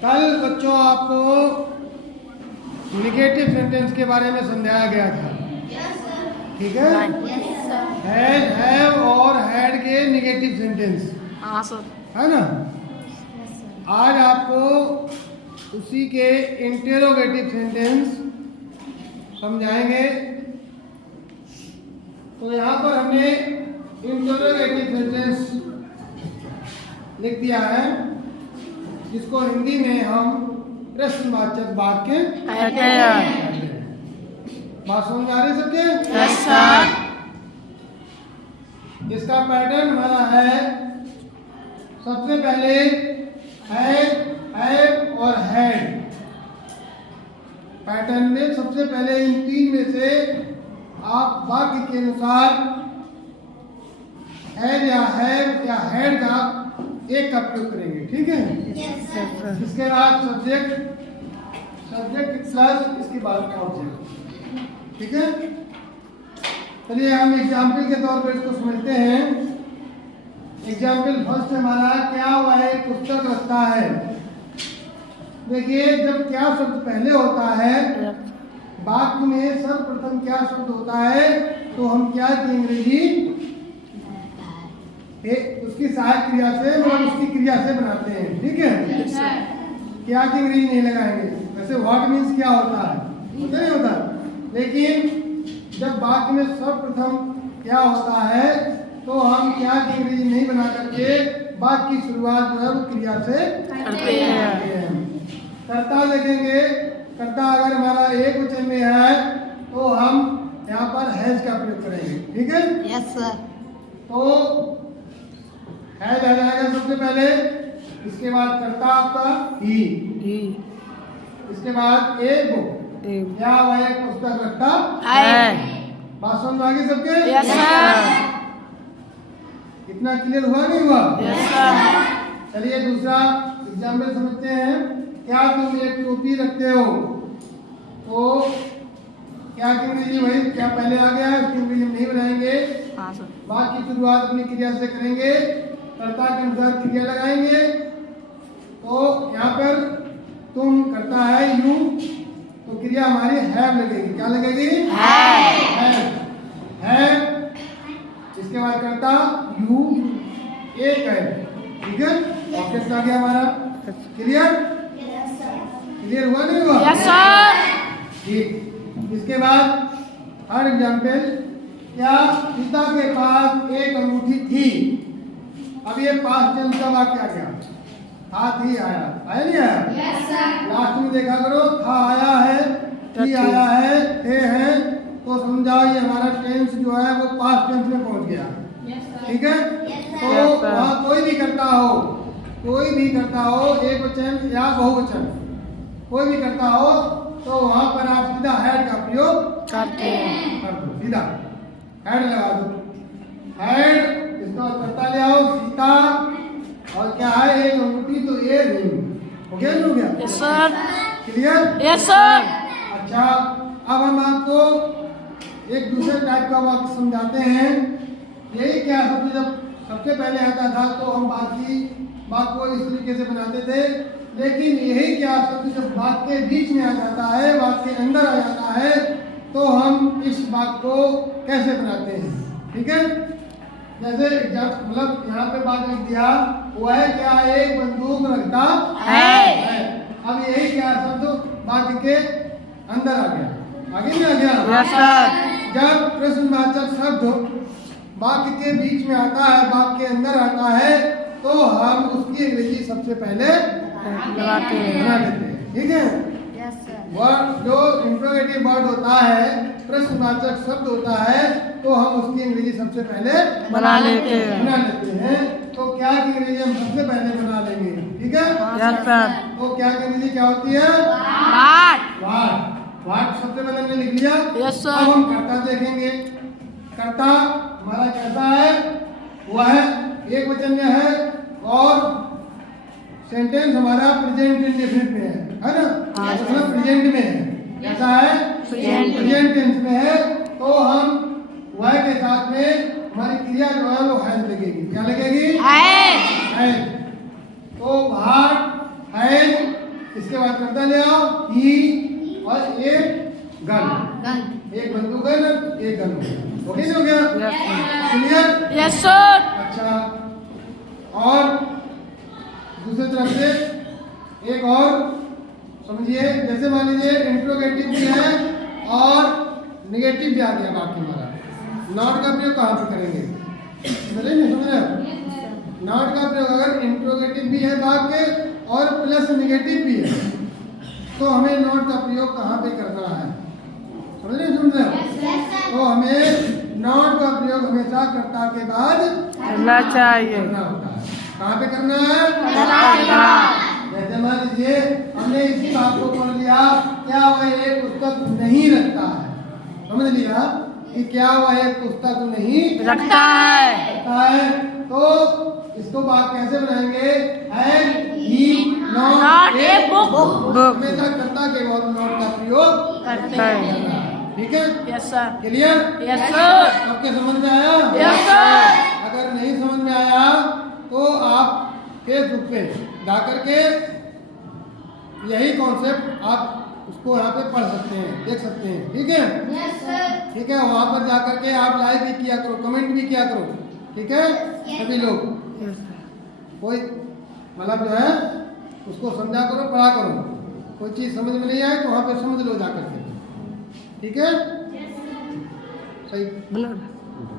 कल बच्चों आपको निगेटिव सेंटेंस के बारे में समझाया गया था। ठीक है, हैज, हैव और हैड के निगेटिव सेंटेंस। हाँ सर। है ना। आज आपको उसी के इंटेरोगेटिव सेंटेंस समझाएंगे। तो यहाँ पर हमने इंटेरोगेटिव सेंटेंस लिख दिया है, जिसको हिंदी में हम प्रश्नवाचक वाक्य कहते हैं। बात समझ आ रही सबके? Yes sir. इसका पैटर्न हमारा है, सबसे पहले हैव और हैड। पैटर्न में सबसे पहले इन तीन में से आप वाक्य के अनुसार हैड या हैव या हैड का एक का प्रयोग करेंगे। ठीक है। इसके बाद सब्जेक्ट प्लस इसके बाद ऑब्जेक्ट। ठीक है। चलिए हम एग्जाम्पल के तौर पर इसको समझते हैं। एग्जाम्पल फर्स्ट हमारा क्या हुआ है, पुस्तक रखता है। देखिए, जब क्या शब्द पहले होता है वाक्य में, सर्वप्रथम क्या शब्द होता है, तो हम क्या की अंग्रेजी उसकी सहायक क्रिया से, मतलब उसकी क्रिया से बनाते हैं। ठीक है। क्या की अंग्रेजी नहीं लगाएंगे। वैसे व्हाट मीन्स क्या होता है, होता नहीं होता, लेकिन जब वाक्य में सर्वप्रथम क्या होता है तो हम क्या की अंग्रेजी नहीं बना करके वाक्य की शुरुआत जो है वो क्रिया से करते हैं। कर्ता देखेंगे, कर्ता अगर हमारा एक वचन में है तो हम यहाँ पर हैज का प्रयोग करेंगे। ठीक है। Yes sir. तो हैज आ जाएगा सबसे पहले, इसके बाद कर्ता आपका ही, इसके बाद एक क्या हुआ, एक पुस्तक रखता है। बात समझ आ गई सबके? Yes sir. इतना क्लियर हुआ नहीं हुआ? Yes sir. चलिए दूसरा एग्जाम्पल समझते हैं। क्या तुम एक टोपी रखते हो, तो क्या की अंग्रेजी वही क्या पहले आ गया है, उसकी अंग्रेजी नहीं बनाएंगे। हाँ सर। वाक्य की शुरुआत अपनी क्रिया से करेंगे, कर्ता के अनुसार क्रिया लगाएंगे। तो यहाँ पर तुम करता है यू, तो क्रिया हमारी हैव लगेगी। क्या लगेगी? हैव। इसके बाद करता यू, एक है। ठीक है। ऑब्जेक्ट आ गया हमारा। क्लियर? क्लियर हुआ नहीं हुआ? Yes sir. ठीक। इसके बाद हर एग्जाम्पल, क्या पिता के पास एक अंगूठी थी। अब ये पास्ट टेंस का वाक्य आ गया, था थी आया, आया नहीं आया? Yes sir. लास्ट में देखा करो, था आया है, थी आया है, थे हैं, तो समझाओ ये हमारा टेंस जो है वो पास्ट टेंस में पहुंच गया। ठीक है। तो वहाँ कोई भी करता हो, एक वचन या बहुवचन, कोई भी करता हो, तो वहाँ पर आप सीधा हैड का प्रयोग करते हैं। कर दो, सीधा हैड लगा दो। हैड, इसका करता ले आओ सीता, और क्या है एक अंगूठी, तो ये रिंग। हो गया नहीं हो गया? Yes sir. Clear? Yes sir. अच्छा, अब हम आपको एक दूसरे टाइप का वाक्य समझाते हैं। यही क्या शब्द जब सबसे पहले आता था तो हम बाकी वाक्य को इस तरीके से बनाते थे, लेकिन यही क्या शब्द जब वाक्य के बीच में आ जाता है, वाक्य के अंदर आ जाता है, तो हम इस वाक्य को कैसे बनाते हैं। ठीक है। जैसे मतलब यहाँ पे बात लिख दिया, वो है क्या, एक बंदूक रखता है। अब यही क्या शब्द वाक्य के अंदर आ गया, आगे नहीं आ गया? Yes sir. जब प्रश्नवाचक शब्द वाक्य के बीच में आता है, वाक्य के अंदर आता है, तो हम उसकी अंग्रेजी सबसे पहले लगाते हैं, बना लेते हैं। ठीक है। Yes sir. वर्ड जो इंट्रोगेटिव वर्ड होता है, प्रश्नवाचक शब्द होता है, तो हम उसकी अंग्रेजी सबसे पहले बना लेते हैं। तो क्या की अंग्रेजी हम सबसे पहले बना लेंगे। ठीक है। Yes sir. तो क्या की अंग्रेजी क्या होती है? वाट सबसे पहले हमने लिख लिया। Yes sir. अब हम कर्ता देखेंगे। कर्ता हमारा कैसा है, वह एक वचन में है और सेंटेंस हमारा प्रेजेंट इंडेफिनिट में है ना? मतलब प्रेजेंट में है। कैसा है? प्रेजेंट टेंस में है। तो हम वह के साथ में हमारी क्रिया जो है वो हैज लगेगी। क्या लगेगी? हैज। तो व्हाट हैज इसके बाद करता ले आओ ही और एक गन, एक बंदूक है ना, एक गन हो गया, हो गया क्लियर? Yes sir. अच्छा, और दूसरी तरफ से एक और समझिए, जैसे मान लीजिए इंट्रोगेटिव भी है और नेगेटिव भी आ गया वाक्य हमारा, नॉट का प्रयोग कहाँ पे करेंगे? समझ रहे हैं? नॉट का प्रयोग अगर इंट्रोगेटिव भी है वाक्य और प्लस नेगेटिव भी है तो हमें नॉट का प्रयोग कहाँ पे करना है? समझ रहे हैं? तो हमें नॉट का प्रयोग हमेशा कर्ता के बाद करना चाहिए। करना होता है। कहाँ पे करना है? जैसे मान लीजिए हमने इसी बात को पढ़ लिया, क्या वह एक पुस्तक नहीं रखता है, समझ लिया कि क्या वह एक पुस्तक नहीं रखता है, तो इसको बात कैसे बनाएंगे? Had he Not not a A book. Book, हमेशा कर्ता के बाद नॉट का प्रयोग करता है। ठीक है? Yes sir. Clear? Yes sir. सबके समझ में आया? Yes sir. अगर नहीं समझ में आया तो आप फेसबुक पे जा करके यही कॉन्सेप्ट आप उसको यहाँ पे पढ़ सकते हैं, देख सकते हैं। ठीक है? ठीक है, वहाँ पर जा करके आप लाइक भी किया करो, कमेंट भी किया करो। ठीक है? सभी लोग कोई मतलब जो है उसको समझा करो, पढ़ा करो। कोई चीज़ समझ में नहीं आए तो वहाँ पे समझ लो जा करके। ठीक है? सही।